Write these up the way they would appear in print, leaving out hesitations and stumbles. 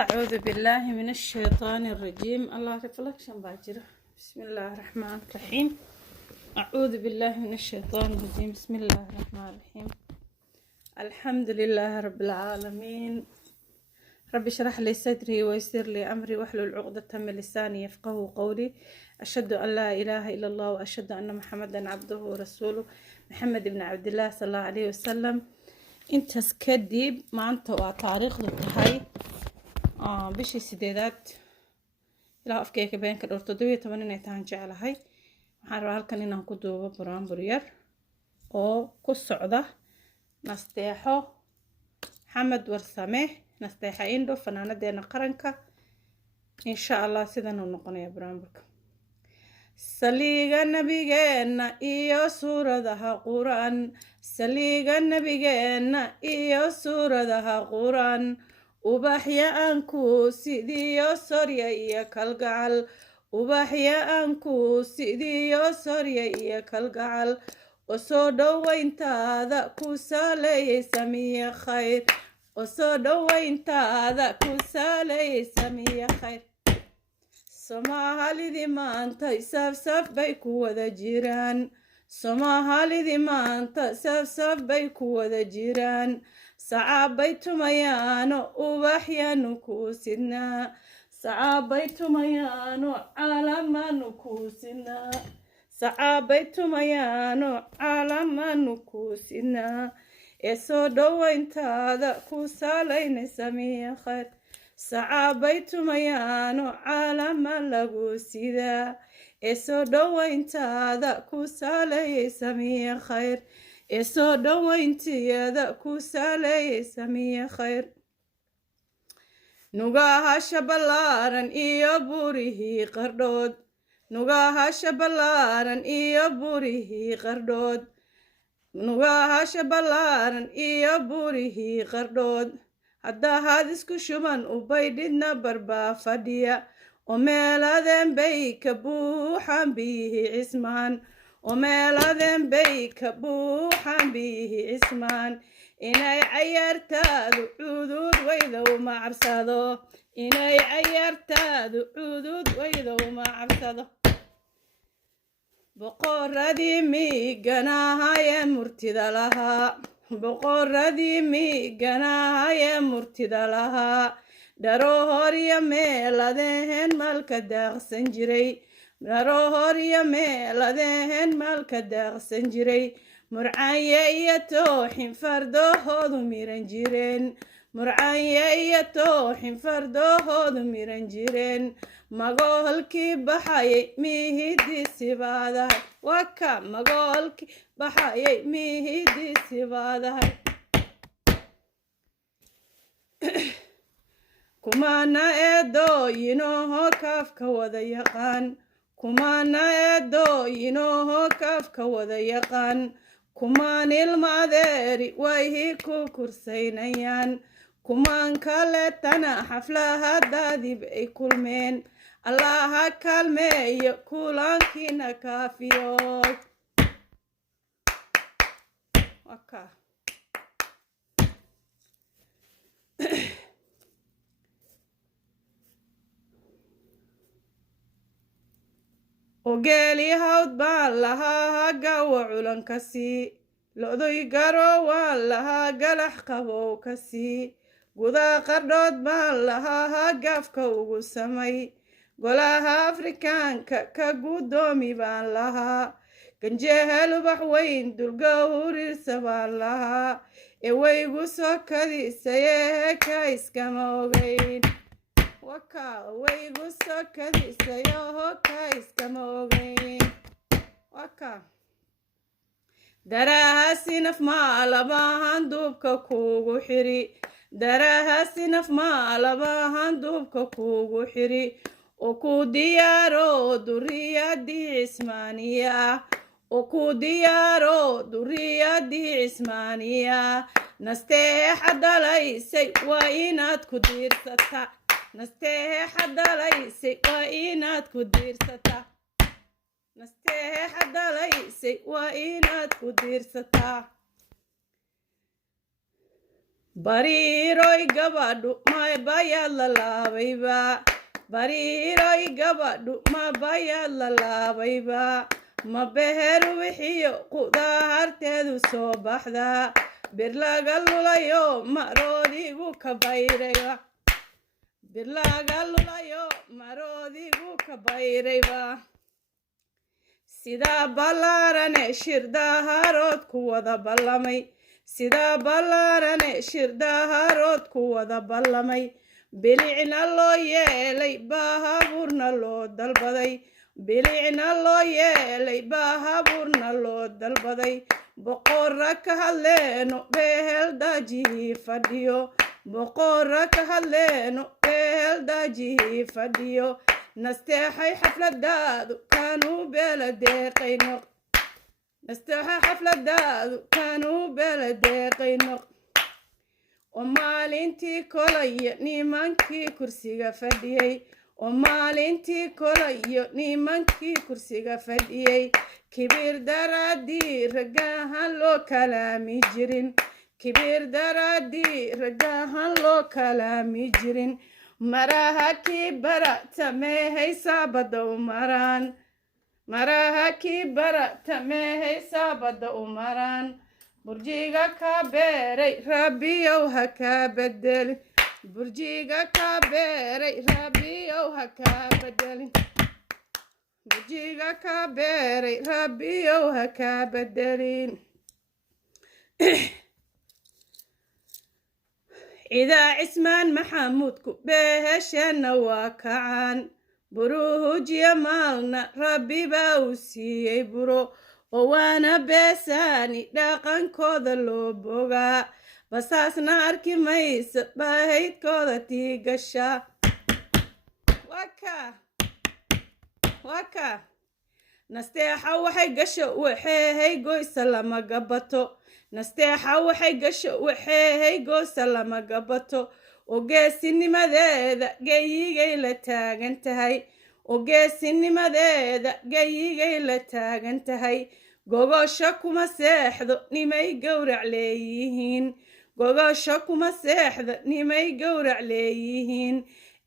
أعوذ بالله من الشيطان الرجيم. الله رفلكشن باجرة. بسم الله الرحمن الرحيم. أعوذ بالله من الشيطان الرجيم. بسم الله الرحمن الرحيم. الحمد لله رب العالمين. رب اشرح لي صدري ويسر لي أمري واحلل عقدة من لساني يفقهوا قولي. أشهد أن لا إله إلا الله وأشهد أن محمدا عبده ورسوله. محمد بن عبد الله صلى الله عليه وسلم. intaas kadib maanta waa taariikhdu tahay bishii sideedaad ilaa afkeyga beenka dhowr 17 inay tahan jeclahay. waxaan rabaa halkan inaan ku duubo buraanbur yar oo ku socda nasteexo Maxamed Warsame, nasteexa indho fanaanadeena qaranka. insha Allah sidan uu noqonayaa buraanburka. saliga nabigeena iyo suuradaha quraan, saliga nabigeena iyo suuradaha quraan, ubaxya aanku sidiyo sorya iyo kalgacal, ubaxya aanku sidiyo sorya iyo kalgacal, oo soo dhowayntaada ku saaleeyay samiya khayr, oo soo dhowayntaada ku saaleeyay samiya khayr. Soomaalidii maanta saf bay ku wada jiraan, Soomaalidii maanta saf bay ku wada jiraan, sacaabay tumayaano ubaxyaanu ku sidnaa, sacaabay tumayaano caalamaanu ku sidnaa, sacaabay tumayaano caalamaanu ku sidnaa, ee soo dhowayntaada ku saalaynay samiya khayr. sacaabay tumayaano caalama lagu sidaa, ee soo dhowayntaada ku saaleeyay samiya khayr, ee soo dhowaynteeda ku saaleeyay samiya khayr. nugahasha ballaaran iyo burihii qardhood, nugahasha ballaaran iyo burihii qardhood, nugahasha ballaaran iyo burihii qardhood, haddahaad isku shuban u baydhidna barbaa fadhiya, oo meeladeen bay ka buuxaan biyihii cismaan, oo meeladeen bay ka buuxaan biyihii cismaan, inay cayaartaadu cudud weyda uma cabsado, inay cayaartaadu cudud weyda uma cabsado. boqoradii miiganahayee murtida lahaa, boqoradii miiganahayee murtida lahaa, dharohorya meeladeen malka daaqsan jiray, dharohorya meeladeen malka daaqsan jiray, murcanye iyo tooxin fardahoodu miran jireen, murcanye iyo tooxin fardahoodu miran jireen, magoolkii baxayay mihidiisi baadahay, waka magoolkii baxayay mihidiisi baadahay. kumana eedooyinooho kaafka wada yaqaan, kumana eedooyinooho kaafka wada yaqaan, kumaan ilma adeeri wayhii ku kursaynayaan, kumaan kaleetana xaflahadaadib ay kulmeen, allaha kaalmeeyo kulankiina kaafiyood. ogeeli hawd baan lahaa hagawa culankasii, lo'doy garo waan lahaa galax qabow kasii, gudaa qardhood baan lahaa hagaafka ugu samay, golaha afrikaanka ka guddoomi baan lahaa, ganjeehel ubax weyn dulga hurirsa baan lahaa, ee waygu soo kadisayee ka iskama ogeyn, waka waygu soo kadisayoho ka iskama ogeyn. waka darahaasi naf maalabahan duubka kuugu xiri, darahaasi naf maalabahan duubka kuugu xiri, oo ku diyaaro duriyadii cismaaniya, oo ku diyaaro duriyadii cismaaniya, nasteexa dhalaysay waa inaad ku diirsataa, nasteexa dhalaysay waa inaad ku diirsataa, nasteexa dhalaysay waa inaad ku diirsataa. bariiroy gabadhu mabayaad la laabayba bariiroy gabadhu mabayaad la laabayba ma beher wixiyo qudaarteedu soo baxdaa bir laga lulayo maroodigu ka bayrayba bir laga lulayo maroodigu ka bayrayba sidaa ballaarane shirdaharood ku wada ballamay sidaa ballaarane shirdaharood ku wada ballamay bilicna loo yeelay baahabuurna loo dalbaday bilicna loo yeelay baahabuurna loo dalbaday boqorra ka hadleeno behel daajihii fadhiyo boqorra ka hadleeno behel daajihii fadhiyo nasteexay xafladaadu kaanuu beela deeqay noq nasteexay xafladaadu kaanuu beela deeqay noq oo maalintii kolaya nimankii kursiga fadhiyey oo maalintii kolaya nimankii kursiga fadhiyey kibir daraaddii raggahan loo kalaami jirin kibir daraaddii raggahan loo kalaami jirin maraha kii barata meehaysaa badda u maraan maraha kii barata meehaysaa badda u maraan burjiga kaa beeray rabbiyow ha kaa bedelin burjiga kaa beeray rabbiyow ha kaa bedelin burjiga kaa beeray rabbiyow ha kaa bedelin ciidaa cismaan maxamuudku beehesheenna waa kacaan buruhujiya maalna rabbi baa uu siiyey buro oo waana beesaani dhaqankooda loo bogaa basaasna arki maysa baahaydkooda tii gashaa waka nasteexa waxay gasho waxeehay goysa lama gabato nasteexa waxay gasho waxeehay goosa lama gabato oo geesinimadeeda geyigay la taagan tahay oo geesinimadeeda geyigay la taagan tahay gogosho kuma seexdo nimay gowrac leeyihiin gogosho kuma seexdo nimay gowrac leeyihiin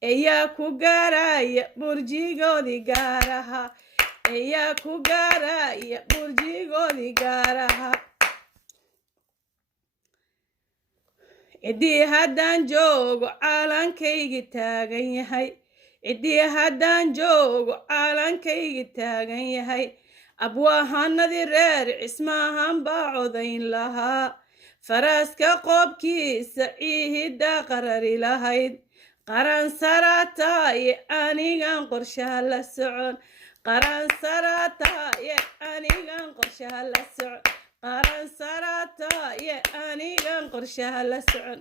ayaa ku gaaraya burjigoodii gaaraha ayaa ku gaaraya burjigoodii gaaraha ciddii haddaan joogo caalankaygi taagan yahay ciddii haddaan joogo caalankaygi taagan yahay abwaahanadii reer cismaahan baa codayn lahaa faraaska qoobkiisa ciihiddaa qarari lahayd qaran saraataaye anigan qorshaha la socon qaran saraataaye anigan qorshaha la socon qaran saraataaye anigan qorshaha la socon